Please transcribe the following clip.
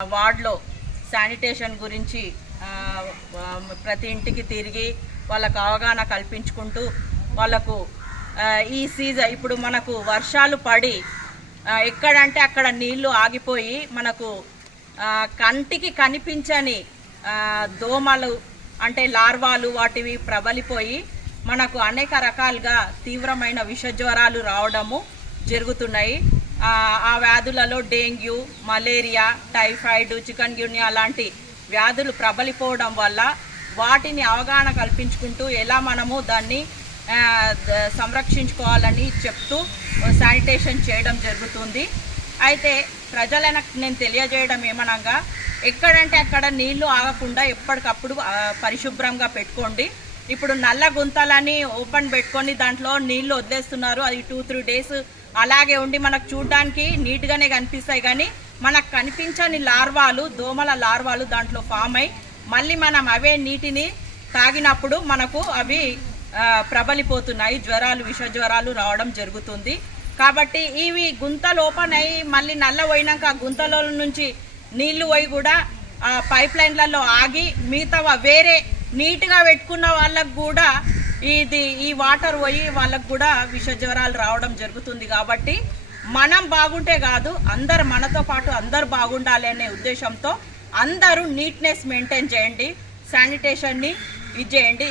వార్డులో శానిటేషన్ గురించి ప్రతి ఇంటికి తిరిగి వాళ్ళకు అవగాహన కల్పించుకుంటూ వాళ్ళకు ఈ సీజన్ ఇప్పుడు మనకు వర్షాలు పడి ఎక్కడంటే అక్కడ నీళ్ళు ఆగిపోయి మనకు కంటికి కనిపించని దోమలు అంటే లార్వాలు వాటివి ప్రబలిపోయి మనకు అనేక రకాలుగా తీవ్రమైన విష జ్వరాలు రావడము జరుగుతున్నాయి. ఆ, వ్యాధులలో dengue malaria typhoid chikungunya లాంటి వ్యాధులు ప్రబలిపోవడం వల్ల వాటిని అవగాహన కల్పించుకుంటూ ఎలా మనము దాన్ని సంరక్షించుకోవాలని చెప్తూ శానిటేషన్ చేయడం జరుగుతుంది. అయితే ప్రజలకు నేను తెలియజేయడం ఏమనగా ఎక్కడంటే అక్కడ నీళ్ళు ఆగకుండా ఎప్పటికప్పుడు పరిశుభ్రంగా పెట్టుకోండి. ఇప్పుడు నల్ల గుంతలని ఓపెన్ పెట్టుకొని దాంట్లో నీళ్ళు వదిలేస్తున్నారు. అది టూ త్రీ డేస్ అలాగే ఉండి మనకు చూడడానికి నీట్గానే కనిపిస్తాయి. కానీ మనకు కనిపించని లార్వాలు దోమల లార్వాలు దాంట్లో ఫామ్ అయి మళ్ళీ మనం అవే నీటిని తాగినప్పుడు మనకు అవి ప్రబలిపోతున్నాయి. జ్వరాలు విష జ్వరాలు రావడం జరుగుతుంది. కాబట్టి ఇవి గుంతలు ఓపెన్ అయ్యి మళ్ళీ నల్ల పోయినాక ఆ గుంతల నుంచి నీళ్ళు పోయి కూడా పైప్ లైన్లలో ఆగి మిగతా వేరే నీట్గా పెట్టుకున్న వాళ్ళకు కూడా ఇది ఈ వాటర్ పోయి వాళ్ళకు కూడా విష జ్వరాలు రావడం జరుగుతుంది కాబట్టి మనం బాగుంటే కాదు అందరు మనతో పాటు అందరు బాగుండాలి అనే ఉద్దేశంతో అందరూ నీట్నెస్ మెయింటైన్ చేయండి శానిటేషన్ని ఇది చేయండి.